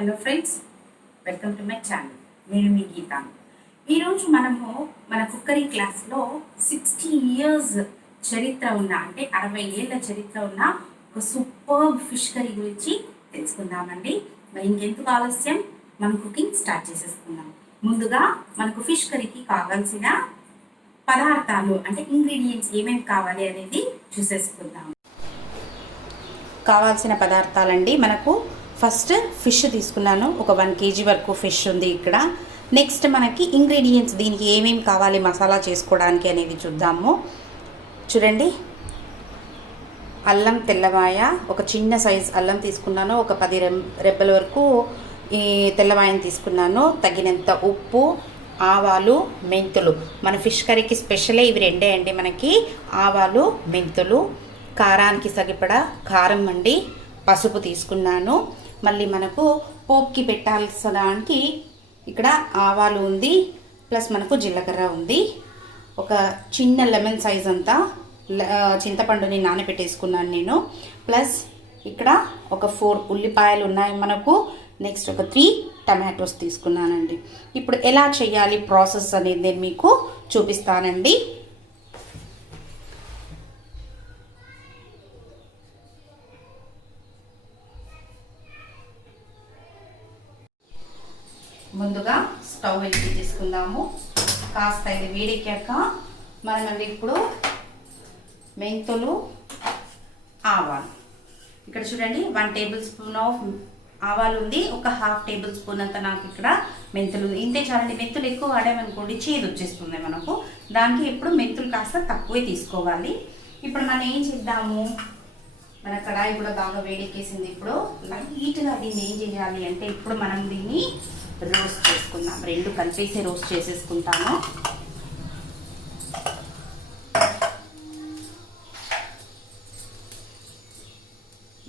Hello friends, welcome to my channel. నేను మీ గీత. ఈరోజు మనము మన కుక్కరీ క్లాస్లో 60 ఇయర్స్ చరిత్ర ఉన్న, అంటే 60 ఏళ్ళ చరిత్ర ఉన్న ఒక సూపర్ ఫిష్ కర్రీ గురించి తెలుసుకుందామండి. మరి ఇంకెందుకు ఆలస్యం, మనం కుకింగ్ స్టార్ట్ చేసేసుకుందాం. ముందుగా మనకు ఫిష్ కర్రీకి కావాల్సిన పదార్థాలు, అంటే ఇంగ్రీడియంట్స్ ఏమేమి కావాలి అనేది చూసేసుకుందాం. కావాల్సిన పదార్థాలండి, మనకు ఫస్ట్ ఫిష్ తీసుకున్నాను. ఒక 1 kg వరకు ఫిష్ ఉంది ఇక్కడ. నెక్స్ట్ మనకి ఇంగ్రీడియంట్స్, దీనికి ఏమేమి కావాలి మసాలా చేసుకోవడానికి అనేది చూద్దాము. చూడండి, అల్లం తెల్లవాయ, ఒక చిన్న సైజ్ అల్లం తీసుకున్నాను. ఒక 10 రెబ్బల వరకు ఈ తెల్లవాయని తీసుకున్నాను. తగినంత ఉప్పు, ఆవాలు, మెంతులు. మన ఫిష్ కర్రీకి స్పెషలే ఇవి రెండే అండి మనకి, ఆవాలు మెంతులు. కారానికి సరిపడా కారం అండి. పసుపు తీసుకున్నాను. మళ్ళీ మనకు పోప్కి పెట్టాల్సడానికి ఇక్కడ ఆవాలు ఉంది, ప్లస్ మనకు జీలకర్ర ఉంది. ఒక చిన్న లెమన్ సైజ్ అంతా చింతపండుని నానబెట్టేసుకున్నాను నేను. ప్లస్ ఇక్కడ ఒక 4 ఉల్లిపాయలు ఉన్నాయి మనకు. నెక్స్ట్ ఒక 3 టమాటోస్ తీసుకున్నానండి. ఇప్పుడు ఎలా చేయాలి ప్రాసెస్ అనేది నేను మీకు చూపిస్తానండి. ముందుగా స్టవ్ వెలిగి తీసుకుందాము. కాస్త ఇది వేడెక్కాక మనం ఇప్పుడు మెంతులు, ఆవాలు, ఇక్కడ చూడండి 1 టేబుల్ స్పూన్ ఆఫ్ ఆవాలు ఉంది. ఒక 1/2 టేబుల్ స్పూన్ అంతా నాకు ఇక్కడ మెంతులు ఉంది. ఇంతే చాలండి. మెంతులు ఎక్కువ వాడామనుకోండి చేదు వచ్చేస్తుంది మనకు. దానికి ఇప్పుడు మెంతులు కాస్త తక్కువే తీసుకోవాలి. ఇప్పుడు మనం ఏం చేద్దాము, మన కడాయి కూడా బాగా వేడెక్కేసింది. ఇప్పుడు లైట్గా దీన్ని ఏం చేయాలి అంటే, ఇప్పుడు మనం దీన్ని రోస్ట్ చేసుకుందాం. 2 కలిపేసి రోస్ట్ చేసేసుకుంటాను.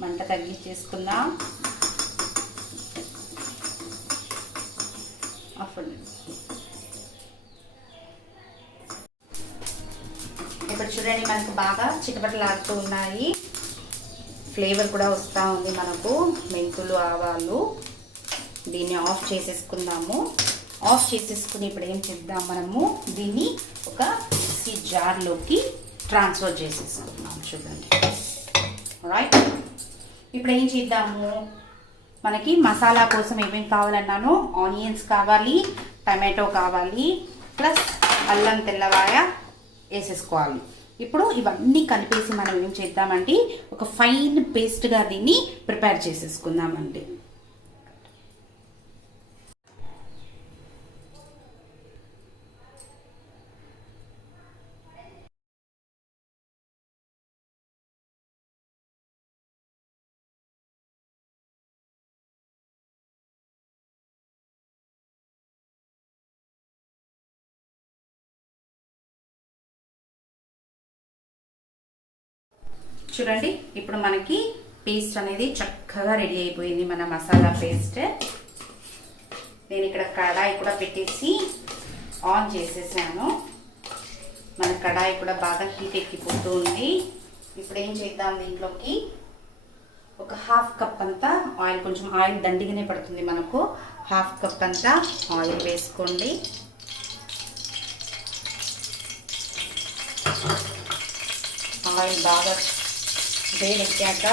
మంట తగ్గించేసుకుందాం. ఇప్పుడు చూడండి, మనకు బాగా చిటపటలాడుతూ ఉన్నాయి. ఫ్లేవర్ కూడా వస్తూ ఉంది మనకు, మెంతులు, ఆవాలు. దీన్ని ఆఫ్ చేసేసుకుందాము. ఆఫ్ చేసేసుకుని ఇప్పుడు ఏం చేద్దాం, మనము దీన్ని ఒక మిక్సీ జార్లోకి ట్రాన్స్ఫర్ చేసేసుకుందాం. చూడండి, రైట్. ఇప్పుడు ఏం చేద్దాము, మనకి మసాలా కోసం ఏమేమి కావాలన్నాను, ఆనియన్స్ కావాలి, టమాటో కావాలి, ప్లస్ అల్లం తెల్లవాయ వేసేసుకోవాలి. ఇప్పుడు ఇవన్నీ కలిపేసి మనం ఏం చేద్దామంటే ఒక ఫైన్ పేస్ట్గా దీన్ని ప్రిపేర్ చేసేసుకుందామండి. చూడండి, ఇప్పుడు మనకి పేస్ట్ అనేది చక్కగా రెడీ అయిపోయింది, మన మసాలా పేస్ట్. నేను ఇక్కడ కడాయి కూడా పెట్టేసి ఆన్ చేసేసాను. మన కడాయి కూడా బాగా హీట్ ఎక్కిపోతూ ఉంది. ఇప్పుడు ఏం చేద్దాం, దీంట్లోకి ఒక 1/2 కప్ అంతా ఆయిల్, కొంచెం ఆయిల్ దండిగానే పడుతుంది మనకు. 1/2 కప్ అంతా ఆయిల్ వేసుకోండి. ఆయిల్ బాగా వేడెక్కాక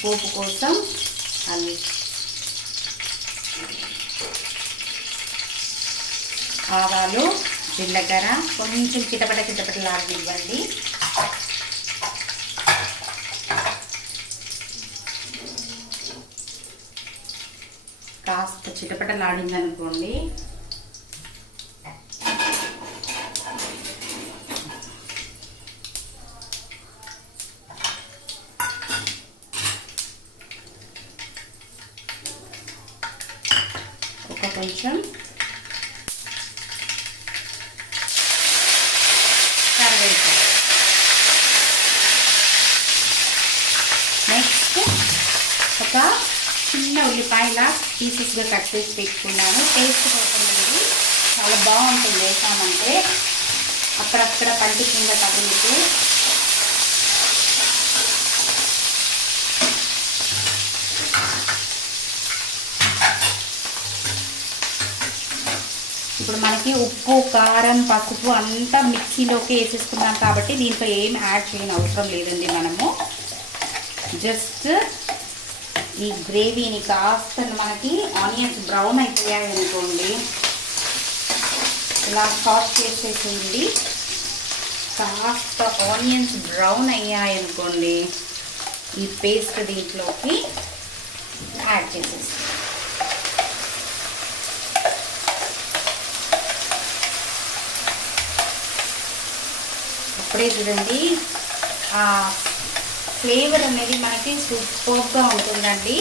పోపు కోసం ఆవాలు, జీలకర్ర కొంచెం చిటపటలాడివ్వండి. కాస్త చిటపటలాడిందనుకోండి, కొంచెం కరివేపాకు. నెక్స్ట్ ఒక చిన్న ఉల్లిపాయలా పీసెస్గా కట్ చేసి పెట్టుకున్నాను. టేస్ట్ కోసం ఇది చాలా బాగుంటుంది వేసామంటే. అక్కడక్కడ పంటి కింద తగిలితే ఇప్పుడు మనకి ఉప్పు, కారం, పసుపు అంతా మిక్సీలోకి వేసేసుకున్నాం కాబట్టి దీంట్లో ఏం యాడ్ చేయని అవసరం లేదండి. మనము జస్ట్ ఈ గ్రేవీని కాస్త మనకి ఆనియన్స్ బ్రౌన్ అయిపోయాయి అనుకోండి, ఇలా సాస్ చేసేసేయండి. కాస్త ఆనియన్స్ బ్రౌన్ అయ్యాయి అనుకోండి, ఈ పేస్ట్ దీంట్లోకి యాడ్ చేసేసి అప్పుడే చూడండి ఆ ఫ్లేవర్ అనేది మనకి సూపర్గా ఉంటుందండి.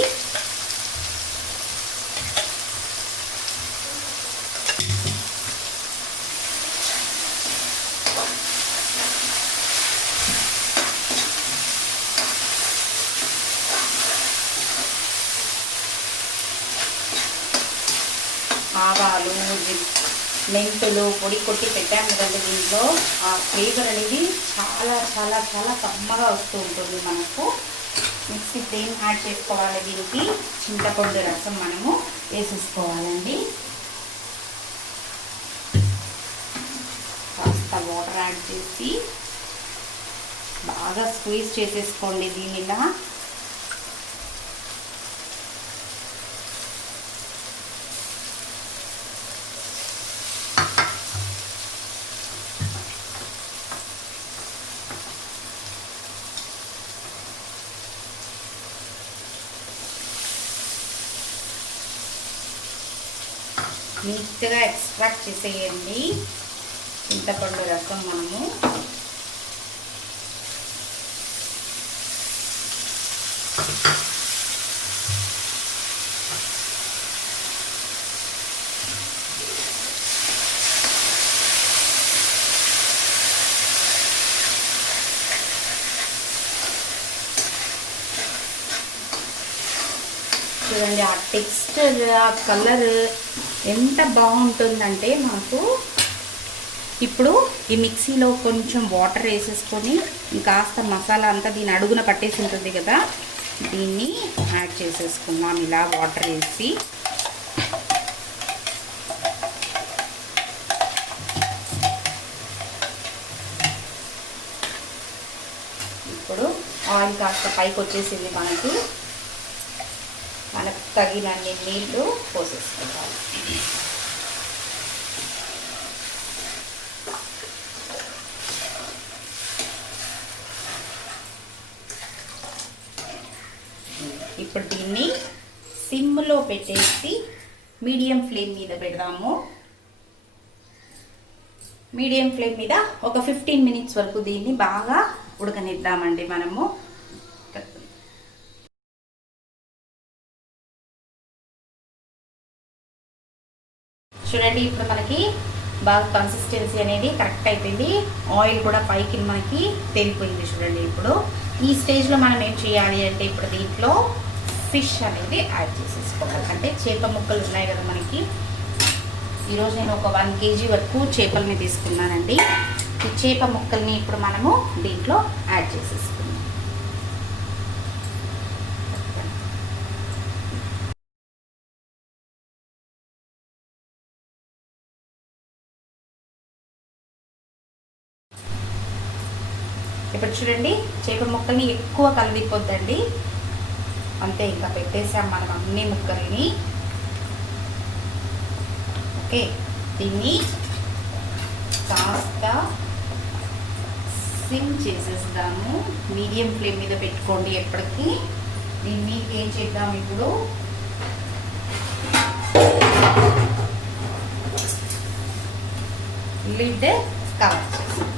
ఆవాలు, మెంతులు పొడి కొట్టి పెట్టాను కదండి, దీంట్లో ఆ ఫ్లేవర్ అనేది చాలా చాలా చాలా కమ్మగా వస్తూ ఉంటుంది. మనకు మిక్సీ ఏం యాడ్ చేసుకోవాలి, దీనికి చింతపండు రసం మనము వేసేసుకోవాలండి. కాస్త వాటర్ యాడ్ చేసి బాగా స్క్వీజ్ చేసేసుకోండి దీని ఇలా. నీట్గా ఎక్స్ట్రాక్ట్ చేసేయండి చింతపండు రసం మనము. చూడండి ఆ టెక్స్చర్, ఆ కలర్ ఎంత బాగుంటుందంటే మాకు. ఇప్పుడు ఈ మిక్సీలో కొంచెం వాటర్ వేసేసుకొని ఇంకాస్త మసాలా అంతా దీని అడుగున పట్టేసి ఉంటుంది కదా, దీన్ని యాడ్ చేసేసుకున్నాం ఇలా వాటర్ వేసి. ఇప్పుడు ఆయిల్ కాస్త పైకి వచ్చేసింది మనకు తగినన్ని నీళ్ళు పోసేసుకోవాలి. ఇప్పుడు దీన్ని సిమ్లో పెట్టేసి మీడియం ఫ్లేమ్ మీద పెడదాము. మీడియం ఫ్లేమ్ మీద ఒక 15 మినిట్స్ వరకు దీన్ని బాగా ఉడకనిద్దామండి మనము. చూడండి ఇప్పుడు మనకి బాగా కన్సిస్టెన్సీ అనేది కరెక్ట్ అయిపోయింది. ఆయిల్ కూడా పైకి మనకి తేలిపోయింది చూడండి. ఇప్పుడు ఈ స్టేజ్లో మనం ఏం చేయాలి అంటే ఇప్పుడు దీంట్లో ఫిష్ అనేది యాడ్ చేసేసుకోవాలి. అంటే చేప ముక్కలు ఉన్నాయి కదా మనకి. ఈరోజు నేను ఒక 1 kg వరకు చేపల్ని తీసుకున్నానండి. ఈ చేప ముక్కల్ని ఇప్పుడు మనము దీంట్లో యాడ్ చేసేసుకున్నాం. ఇప్పుడు చూడండి చేప ముక్కల్ని ఎక్కువ కలిదిపోద్దండి. అంతే, ఇంకా పెట్టేసాం మనం అన్ని ముక్కల్ని. ఓకే, దీన్ని కాస్త సిమ్ చేసేస్తాము. మీడియం ఫ్లేమ్ మీద పెట్టుకోండి ఎప్పటికీ. దీన్ని ఏం చేద్దాం ఇప్పుడు, లిడ్ కవర్ చేస్తాం.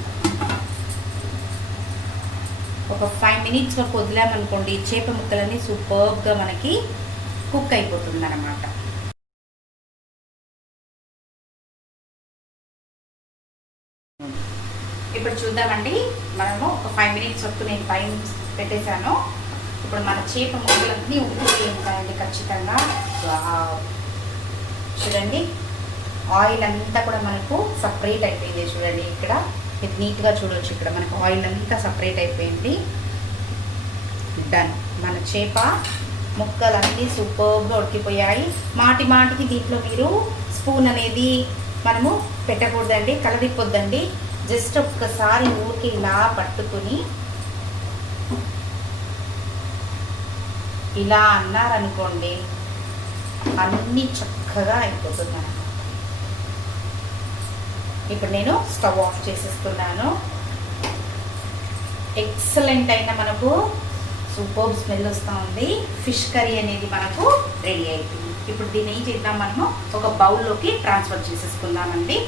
ఒక 5 మినిట్స్ వరకు వదిలామనుకోండి, చేప ముక్కలన్నీ సూపర్గా మనకి కుక్ అయిపోతుంది అన్నమాట. ఇప్పుడు చూద్దామండి, మనము ఒక 5 మినిట్స్ వరకు నేను టైం పెట్టేశాను. ఇప్పుడు మన చేప ముక్కలన్నీ ఉడికిపోయి ఉంటాయండి ఖచ్చితంగా. చూడండి ఆయిల్ అంతా కూడా మనకు సపరేట్ అయిపోయింది. చూడండి ఇక్కడ ఇది నీట్గా చూడవచ్చు. ఇక్కడ మనకు ఆయిల్ అంతా సపరేట్ అయిపోయింది. డన్. మన చేప ముక్కలన్నీ సూపర్గా ఉడికిపోయాయి. మాటి మాటికి దీంట్లో మీరు స్పూన్ అనేది మనము పెట్టకూడదండి, కలదిప్పొద్దండి. జస్ట్ ఒక్కసారి ఊరికి ఇలా పట్టుకుని ఇలా అన్నారనుకోండి, అన్నీ చక్కగా అయిపోతుంది. ఇప్పుడు నేను స్టవ్ ఆఫ్ చేసేస్తున్నాను. ఎక్సలెంట్ అయిన మనకు సూపర్ స్మెల్ వస్తూ ఉంది. ఫిష్ కర్రీ అనేది మనకు రెడీ అయిపోయింది. ఇప్పుడు దీన్ని ఏం చేద్దాం, మనము ఒక బౌల్లోకి ట్రాన్స్ఫర్ చేసేసుకుందామండి.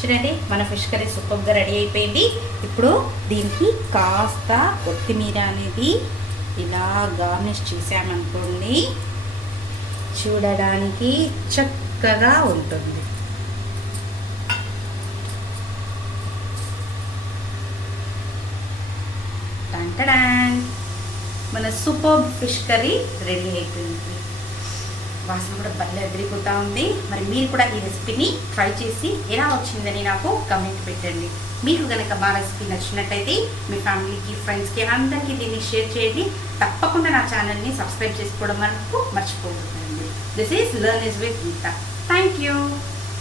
చూడండి, మన ఫిష్ కర్రీ సూపర్గా రెడీ అయిపోయింది. ఇప్పుడు దీనికి కాస్త కొత్తిమీర అనేది ఇలా గార్నిష్ చేసామనుకోండి, చూడడానికి చక్కగా ఉంటుంది. మన సూపర్ ఫిష్ కర్రీ రెడీ అయిపోయింది. వాసన కూడా భలే అదిరిపోతూ ఉంది. మరి మీరు కూడా ఈ రెసిపీని ట్రై చేసి ఎలా వచ్చిందని నాకు కమెంట్ పెట్టండి. మీకు కనుక మా రెసిపీ నచ్చినట్టయితే మీ ఫ్యామిలీకి, ఫ్రెండ్స్కి అందరికీ దీన్ని షేర్ చేయండి. తప్పకుండా నా ఛానల్ని సబ్స్క్రైబ్ చేసుకోవడం మనకు మర్చిపోతుందండి. This is learn ease with Geetha. Thank you.